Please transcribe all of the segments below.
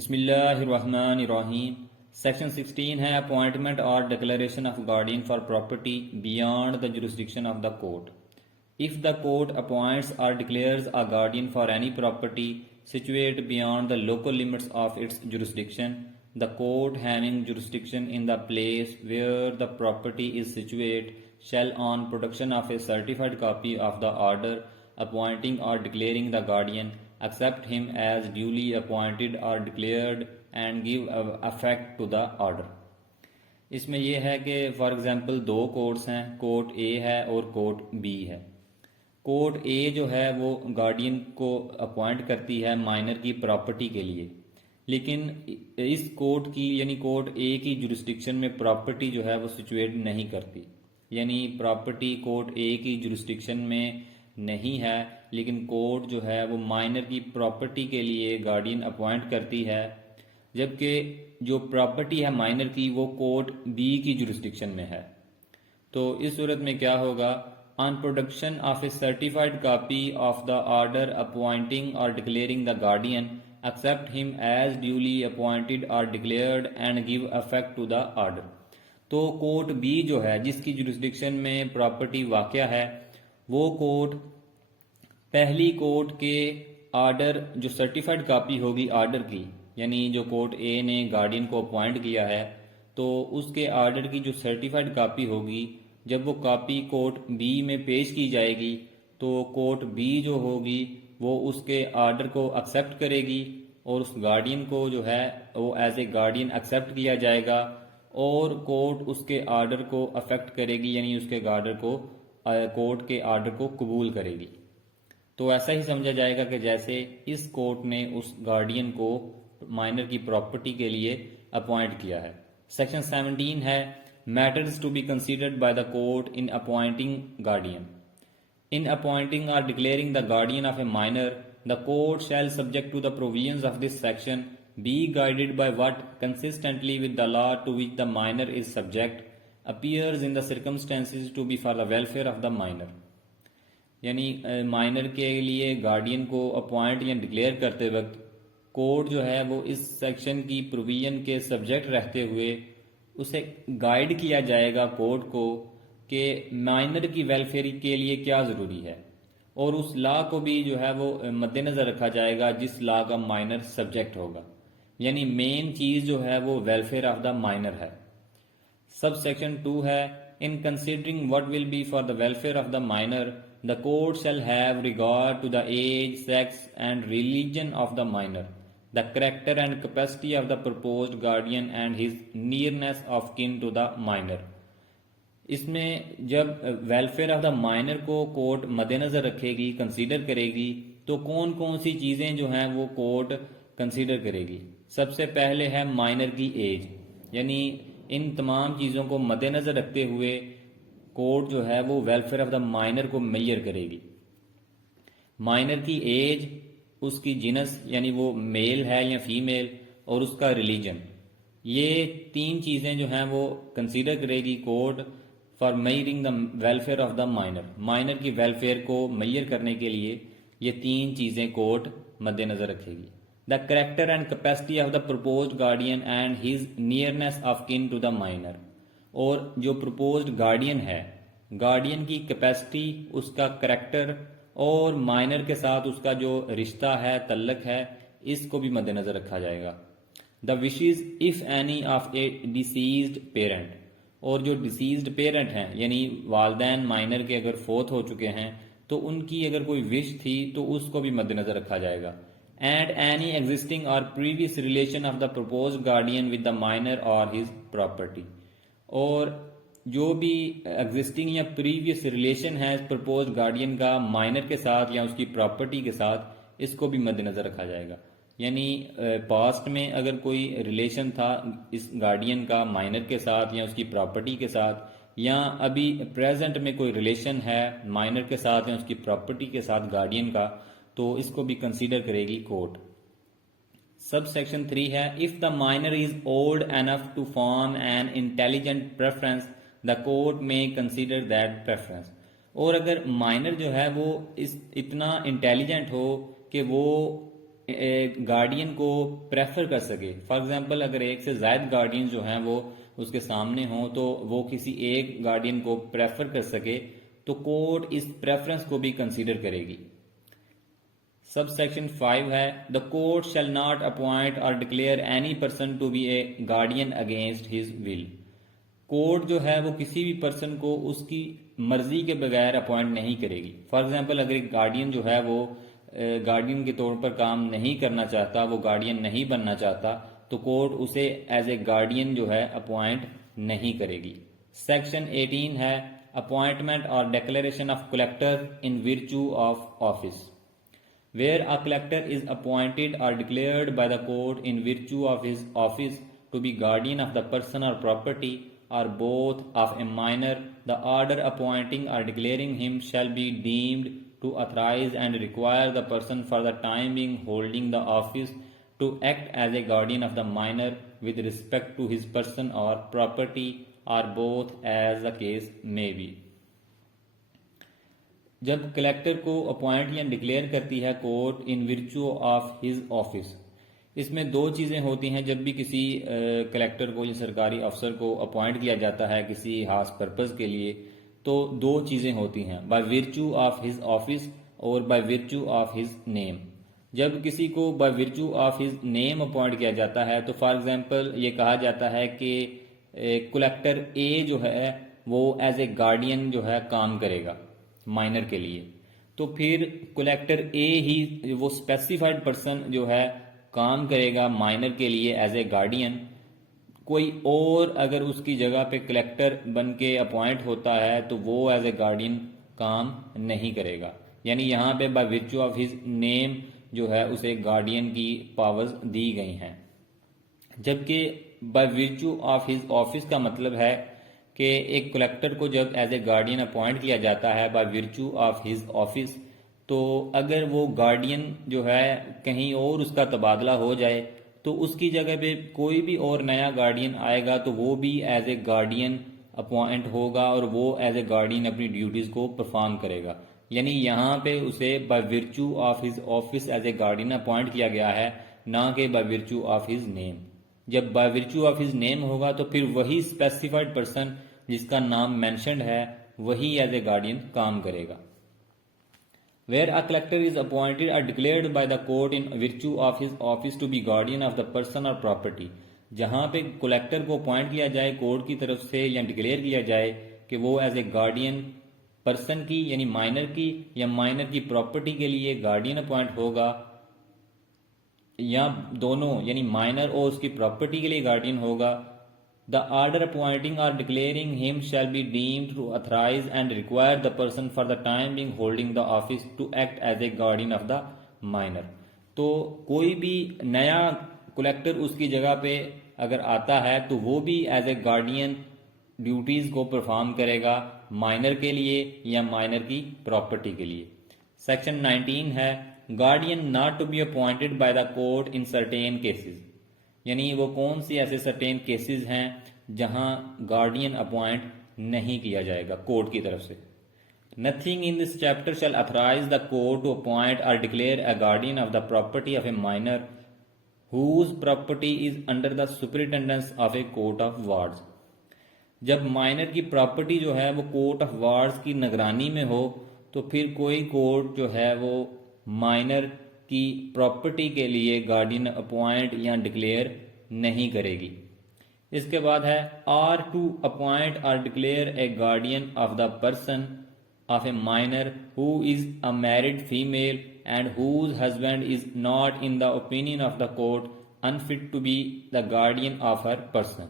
بسم اللہ الرحمن الرحیم۔ سیکشن 16 ہے اپوائنٹمنٹ اور declaration of guardian for property beyond the jurisdiction of the court. If the court appoints or declares a guardian for any property situate beyond the local limits of its jurisdiction, the court having jurisdiction in the place where the property is situate shall, on production of a certified copy of the order appointing or declaring the guardian, accept him as duly appointed or declared and give effect to the order۔ اس میں یہ ہے کہ for example do courts ہیں، court اے ہے اور court be ہے۔ Court اے جو ہے وہ گارڈین کو اپوائنٹ کرتی ہے مائنر کی پراپرٹی کے لیے، لیکن اس کورٹ کی یعنی کورٹ اے کی جورسڈکشن میں پراپرٹی جو ہے وہ سچویٹ نہیں کرتی، یعنی پراپرٹی کورٹ اے کی جورسڈکشن میں نہیں ہے، لیکن کورٹ جو ہے وہ مائنر کی پراپرٹی کے لیے گارڈین اپوائنٹ کرتی ہے، جبکہ جو پراپرٹی ہے مائنر کی وہ کورٹ بی کی جورسڈکشن میں ہے۔ تو اس صورت میں کیا ہوگا؟ On production of a certified copy of the order appointing or declaring the guardian, accept him as duly appointed or declared and give effect to the order۔ تو کورٹ بی جو ہے جس کی جورسڈکشن میں پراپرٹی واقع ہے، وہ court پہلی کورٹ کے آرڈر جو سرٹیفائڈ کاپی ہوگی آرڈر کی، یعنی جو کورٹ اے نے گارڈین کو اپوائنٹ کیا ہے تو اس کے آرڈر کی جو سرٹیفائڈ کاپی ہوگی، جب وہ کاپی کورٹ بی میں پیش کی جائے گی تو کورٹ بی جو ہوگی وہ اس کے آرڈر کو ایکسیپٹ کرے گی اور اس گارڈین کو جو ہے وہ ایز اے گارڈین ایکسیپٹ کیا جائے گا، اور کورٹ اس کے آرڈر کو افیکٹ کرے گی، یعنی اس کے آرڈر کو کورٹ کے آرڈر کو قبول کرے گی۔ تو ایسا ہی سمجھا جائے گا کہ جیسے اس کورٹ نے اس گارڈین کو مائنر کی پراپرٹی کے لیے اپوائنٹ کیا ہے۔ سیکشن 17 ہے Matters to be considered by the court in appointing guardian. In appointing or declaring the guardian of a minor, the court shall, subject to the provisions of this section, be guided by what, consistently with the law to which the minor is subject, appears in the circumstances to be for the welfare of the minor۔ یعنی minor کے لیے guardian کو appoint یا declare کرتے وقت court جو ہے وہ اس سیکشن کی پروویژن کے سبجیکٹ رہتے ہوئے اسے گائیڈ کیا جائے گا کورٹ کو کہ مائنر کی ویلفیئر کے لیے کیا ضروری ہے، اور اس لا کو بھی جو ہے وہ مد نظر رکھا جائے گا جس لا کا مائنر سبجیکٹ ہوگا، یعنی مین چیز جو ہے وہ ویلفیئر آف دا مائنر ہے۔ سب سیکشن 2 ہے ان considering what will be for the welfare of the minor, the court shall have regard to the age, sex and religion of the minor, the character and capacity of the proposed guardian and his nearness of kin to the minor۔ اس میں جب welfare of the minor کو court مد نظر رکھے گی، consider کرے گی، تو کون کون سی چیزیں جو ہیں وہ کورٹ کنسیڈر کرے گی؟ سب سے پہلے ہے مائنر کی ایج، یعنی ان تمام چیزوں کو مد نظر رکھتے ہوئے کورٹ جو ہے وہ ویلفیئر آف دا مائنر کو میئر کرے گی۔ مائنر کی ایج، اس کی جنس یعنی وہ میل ہے یا فیمیل، اور اس کا ریلیجن، یہ تین چیزیں جو ہیں وہ کنسیڈر کرے گی court for measuring the welfare of the minor. Minor کی ویلفیئر کو میئر کرنے کے لیے یہ تین چیزیں کورٹ مد نظر رکھے گی۔ The character and capacity of the proposed guardian and his nearness of کن ٹو دا مائنر، اور جو پرپوزڈ گارڈین ہے، گارڈین کی کیپیسٹی، اس کا کریکٹر اور مائنر کے ساتھ اس کا جو رشتہ ہے، تعلق ہے، اس کو بھی مد نظر رکھا جائے گا۔ The wishes of any of a deceased parent, اور جو ڈیسیزڈ پیرنٹ ہیں یعنی والدین مائنر کے اگر فوت ہو چکے ہیں تو ان کی اگر کوئی وش تھی تو اس کو بھی مد نظر رکھا جائے گا۔ اینڈ اینی ایگزسٹنگ اور previous relation of the proposed guardian with the minor اور ہز پراپرٹی، اور جو بھی ایگزسٹنگ یا پریویس ریلیشن ہے پرپوز گارڈین کا مائنر کے ساتھ یا اس کی پراپرٹی کے ساتھ، اس کو بھی مد نظر رکھا جائے گا۔ یعنی پاسٹ میں اگر کوئی ریلیشن تھا اس گارڈین کا مائنر کے ساتھ یا اس کی پراپرٹی کے ساتھ، یا ابھی پریزنٹ میں کوئی ریلیشن ہے مائنر کے ساتھ یا اس کی پراپرٹی کے ساتھ گارڈین کا، تو اس کو بھی کنسیڈر کرے گی کورٹ۔ سب سیکشن 3 ہے if the minor is old enough to form an intelligent preference, the court میں کنسیڈر دیٹ پریفرنس۔ اور اگر مائنر جو ہے وہ اتنا انٹیلیجنٹ ہو کہ وہ گارڈین کو پریفر کر سکے. فار ایگزامپل اگر ایک سے زائد گارڈین جو ہیں وہ اس کے سامنے ہوں تو وہ کسی ایک گارڈین کو پریفر کر سکے تو کورٹ اس پریفرنس کو بھی کنسیڈر کرے گی. سب سیکشن 5 ہے the court shall not appoint اور declare any person to be a guardian against his will. Court جو ہے وہ کسی بھی پرسن کو اس کی مرضی کے بغیر اپوائنٹ نہیں کرے گی. فار ایگزامپل اگر ایک گارڈین جو ہے وہ گارڈین کے طور پر کام نہیں کرنا چاہتا, وہ گارڈین نہیں بننا چاہتا, تو کورٹ اسے ایز اے گارڈین جو ہے اپوائنٹ نہیں کرے گی. سیکشن 18 ہے اپوائنٹمنٹ اور declaration of collector in virtue of office. Where a collector is appointed or declared by the court in virtue of his office to be guardian of the person or property or both of a minor, the order appointing or declaring him shall be deemed to authorize and require the person for the time being holding the office to act as a guardian of the minor with respect to his person or property or both as the case may be. جب collector کو appoint یا declare کرتی ہے court in virtue of his office, اس میں دو چیزیں ہوتی ہیں. جب بھی کسی کلیکٹر کو یا سرکاری افسر کو اپوائنٹ کیا جاتا ہے کسی خاص پرپز کے لیے تو دو چیزیں ہوتی ہیں, by virtue of his office اور by virtue of his name. جب کسی کو by virtue of his name appoint کیا جاتا ہے تو فار ایگزامپل یہ کہا جاتا ہے کہ کلیکٹر اے جو ہے وہ ایز اے گارڈین جو ہے کام کرے گا مائنر کے لیے, تو پھر کلیکٹر اے ہی وہ اسپیسیفائڈ پرسن جو ہے کام کرے گا مائنر کے لیے ایز اے گارڈین. کوئی اور اگر اس کی جگہ پہ کلیکٹر بن کے اپوائنٹ ہوتا ہے تو وہ ایز اے گارڈین کام نہیں کرے گا. یعنی یہاں پہ بائی ورچو آف ہز نیم جو ہے اسے گارڈین کی پاورز دی گئی ہیں. جبکہ by virtue of his office کا مطلب ہے کہ ایک کلیکٹر کو جب ایز اے گارڈین اپوائنٹ کیا جاتا ہے by virtue of his office, تو اگر وہ گارڈین جو ہے کہیں اور اس کا تبادلہ ہو جائے تو اس کی جگہ پہ کوئی بھی اور نیا گارڈین آئے گا تو وہ بھی ایز اے گارڈین اپوائنٹ ہوگا اور وہ ایز اے گارڈین اپنی ڈیوٹیز کو پرفارم کرے گا. یعنی یہاں پہ اسے by virtue of his office as a guardian appoint کیا گیا ہے, نہ کہ by virtue of his name. جب by virtue of his name ہوگا تو پھر وہی اسپیسیفائڈ پرسن جس کا نام مینشنڈ ہے وہی ایز اے گارڈین کام کرے گا. Where a collector is appointed or declared by the court in virtue of his office to be guardian of the person or property. جہاں پہ کلیکٹر کو اپوائنٹ کیا جائے کورٹ کی طرف سے یا ڈکلیئر کیا جائے کہ وہ ایز اے گارڈین پرسن کی یعنی مائنر کی یا مائنر کی پراپرٹی کے لیے گارڈین اپوائنٹ ہوگا, یا دونوں یعنی مائنر اور اس کی پراپرٹی کے لیے گارڈین ہوگا. The order appointing or declaring him shall be deemed to authorize and require the person for the time being holding the office to act as a guardian of the minor. تو کوئی بھی نیا collector اس کی جگہ پہ اگر آتا ہے تو وہ بھی ایز اے گارڈین ڈیوٹیز کو پرفارم کرے گا مائنر کے لیے یا مائنر کی پراپرٹی کے لیے. سیکشن 19 ہے guardian not to be appointed by the court in certain cases. یعنی وہ کون سی ایسے سرٹین کیسز ہیں جہاں گارڈین اپوائنٹ نہیں کیا جائے گا کورٹ کی طرف سے. Nothing in this chapter shall authorise the court to appoint اور declare a guardian of the property of a minor whose property is under the superintendence of a court of wards. جب minor کی property جو ہے وہ court of wards کی نگرانی میں ہو تو پھر کوئی کورٹ جو ہے وہ مائنر کی پراپرٹی کے لیے گارڈین اپوائنٹ یا ڈکلیئر نہیں کرے گی. اس کے بعد ہے آر ٹو اپوائنٹ اور declare a guardian of the person of a minor who is a married female and whose husband is not in the opinion of the court unfit to be the guardian of her person.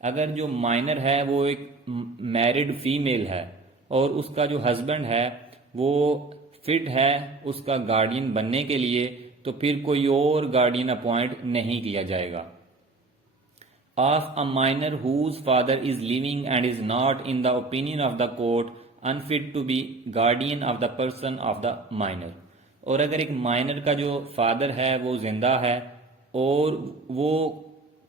اگر جو minor ہے وہ ایک married female ہے اور اس کا جو husband ہے وہ فٹ ہے اس کا گارڈین بننے کے لیے تو پھر کوئی اور گارڈین اپوائنٹ نہیں کیا جائے گا. Of a minor whose father is living and is not in the opinion of the court unfit to be guardian of the person of the minor. اور اگر ایک مائنر کا جو فادر ہے وہ زندہ ہے اور وہ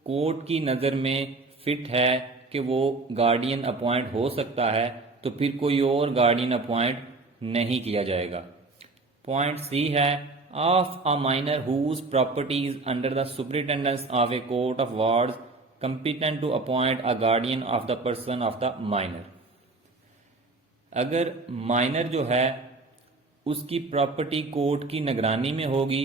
کورٹ کی نظر میں فٹ ہے کہ وہ گارڈین اپوائنٹ ہو سکتا ہے تو پھر کوئی اور گارڈین اپوائنٹ نہیں کیا جائے گا. پوائنٹ سی ہے of a minor whose property is under the superintendence of a court of wards competent to appoint a guardian of the person of the minor. اگر مائنر جو ہے اس کی پراپرٹی کورٹ کی نگرانی میں ہوگی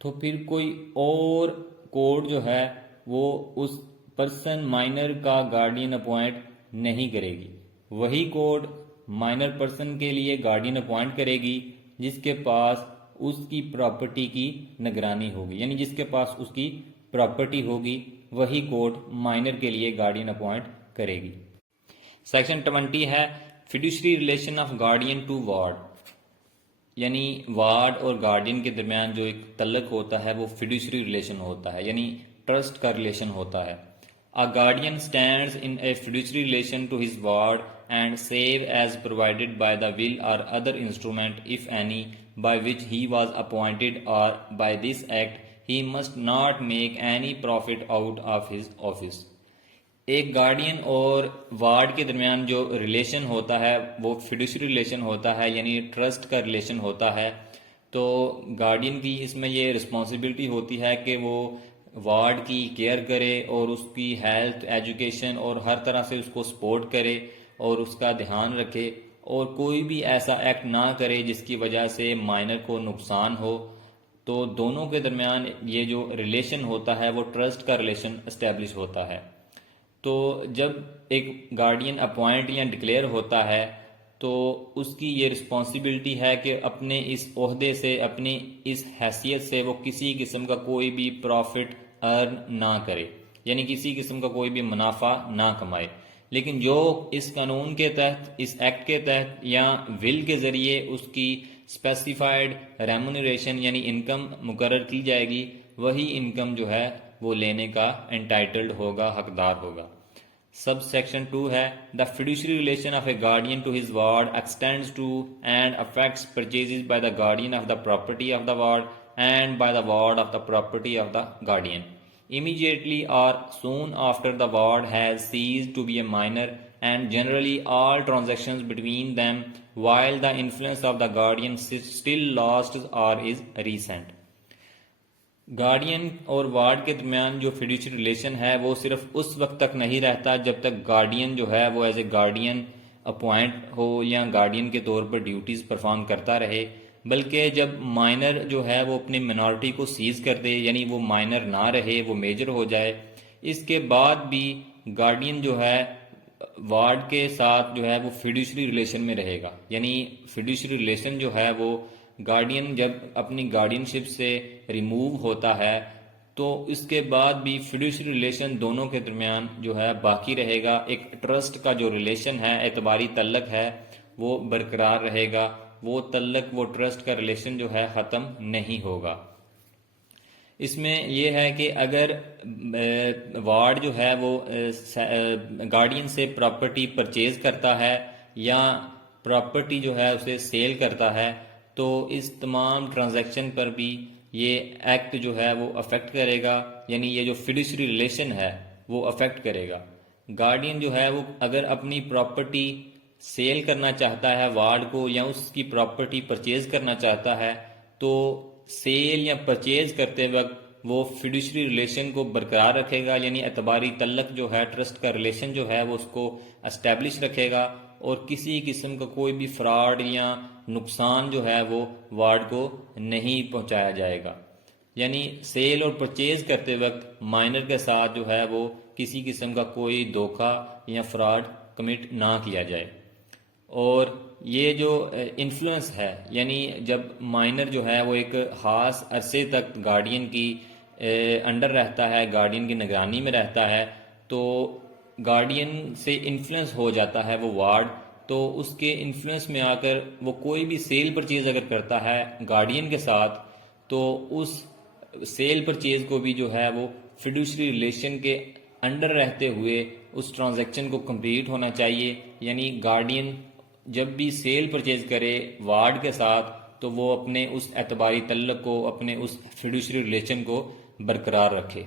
تو پھر کوئی اور کورٹ جو ہے وہ اس پرسن مائنر کا گارڈین اپوائنٹ نہیں کرے گی. وہی کورٹ مائنر پرسن کے لیے گارڈین اپوائنٹ کرے گی جس کے پاس اس کی پراپرٹی کی نگرانی ہوگی, یعنی جس کے پاس اس کی پراپرٹی ہوگی وہی کورٹ مائنر کے لیے گارڈین اپوائنٹ کرے گی. سیکشن 20 ہے fiduciary relation of guardian to ward, یعنی وارڈ اور گارڈین کے درمیان جو ایک تعلق ہوتا ہے وہ فیڈوشری ریلیشن ہوتا ہے, یعنی ٹرسٹ کا ریلیشن ہوتا ہے. A guardian stands in a fiduciary relation to his ward and save as provided by the will or other instrument, if any, by which he was appointed, or by this act he must not make any profit out of his office. ایک guardian اور ward کے درمیان جو relation ہوتا ہے وہ فیڈوشری relation ہوتا ہے, یعنی ٹرسٹ کا ریلیشن ہوتا ہے. تو گارڈین کی اس میں یہ رسپانسبلٹی ہوتی ہے کہ وہ وارڈ کی کیئر کرے اور اس کی ہیلتھ, ایجوکیشن اور ہر طرح سے اس کو سپورٹ کرے اور اس کا دھیان رکھے, اور کوئی بھی ایسا ایکٹ نہ کرے جس کی وجہ سے مائنر کو نقصان ہو. تو دونوں کے درمیان یہ جو ریلیشن ہوتا ہے وہ ٹرسٹ کا ریلیشن اسٹیبلش ہوتا ہے. تو جب ایک گارڈین اپوائنٹ یا ڈکلیئر ہوتا ہے تو اس کی یہ رسپانسبلٹی ہے کہ اپنے اس عہدے سے, اپنی اس حیثیت سے وہ کسی قسم کا کوئی بھی پروفٹ ارن نہ کرے, یعنی کسی قسم کا کوئی بھی منافع نہ کمائے. لیکن جو اس قانون کے تحت, اس ایکٹ کے تحت یا ول کے ذریعے اس کی اسپیسیفائڈ ریمونریشن یعنی انکم مقرر کی جائے گی, وہی انکم جو ہے وہ لینے کا انٹائٹلڈ ہوگا, حقدار ہوگا. سب سیکشن 2 ہے the fiduciary relation of a guardian to his ward extends to and affects purchases by the guardian of the property of the ward and by the ward of the property of the guardian immediately or soon after the ward has ceased to be a minor, and generally all transactions between them while the influence of the guardian still lasts or is recent. Guardian اور ward کے درمیان جو فیڈوشری relation ہے وہ صرف اس وقت تک نہیں رہتا جب تک گارڈین جو ہے وہ ایز اے گارڈین اپوائنٹ ہو یا گارڈین کے طور پر ڈیوٹیز پرفارم کرتا رہے, بلکہ جب مائنر جو ہے وہ اپنی منارٹی کو سیز کر دے, یعنی وہ مائنر نہ رہے, وہ میجر ہو جائے, اس کے بعد بھی گارڈین جو ہے وارڈ کے ساتھ جو ہے وہ فیڈوشری ریلیشن میں رہے گا. یعنی فیڈوشری ریلیشن جو ہے وہ گارڈین جب اپنی گارڈین شپ سے ریموو ہوتا ہے تو اس کے بعد بھی فیڈوشری ریلیشن دونوں کے درمیان جو ہے باقی رہے گا. ایک ٹرسٹ کا جو ریلیشن ہے, اعتباری تعلق ہے, وہ برقرار رہے گا. وہ تعلق, وہ ٹرسٹ کا ریلیشن جو ہے ختم نہیں ہوگا. اس میں یہ ہے کہ اگر وارڈ جو ہے وہ گارڈین سے پراپرٹی پرچیز کرتا ہے یا پراپرٹی جو ہے اسے سیل کرتا ہے تو اس تمام ٹرانزیکشن پر بھی یہ ایکٹ جو ہے وہ افیکٹ کرے گا, یعنی یہ جو فیڈوشری ریلیشن ہے وہ افیکٹ کرے گا. گارڈین جو ہے وہ اگر اپنی پراپرٹی سیل کرنا چاہتا ہے وارڈ کو یا اس کی پراپرٹی پرچیز کرنا چاہتا ہے تو سیل یا پرچیز کرتے وقت وہ فیڈوشری ریلیشن کو برقرار رکھے گا, یعنی اعتباری تعلق جو ہے, ٹرسٹ کا ریلیشن جو ہے وہ اس کو اسٹیبلش رکھے گا, اور کسی قسم کا کوئی بھی فراڈ یا نقصان جو ہے وہ وارڈ کو نہیں پہنچایا جائے گا. یعنی سیل اور پرچیز کرتے وقت مائنر کے ساتھ جو ہے وہ کسی قسم کا کوئی دھوکہ یا فراڈ کمٹ نہ کیا جائے. اور یہ جو انفلوئنس ہے, یعنی جب مائنر جو ہے وہ ایک خاص عرصے تک گارڈین کی انڈر رہتا ہے, گارڈین کی نگرانی میں رہتا ہے, تو گارڈین سے انفلوئنس ہو جاتا ہے وہ وارڈ, تو اس کے انفلوئنس میں آ کر وہ کوئی بھی سیل پرچیز اگر کرتا ہے گارڈین کے ساتھ تو اس سیل پرچیز کو بھی جو ہے وہ فیڈوشری ریلیشن کے انڈر رہتے ہوئے اس ٹرانزیکشن کو کمپلیٹ ہونا چاہیے. یعنی گارڈین جب بھی سیل پرچیز کرے وارڈ کے ساتھ تو وہ اپنے اس اعتباری تعلق کو, اپنے اس فیڈوشری ریلیشن کو برقرار رکھے.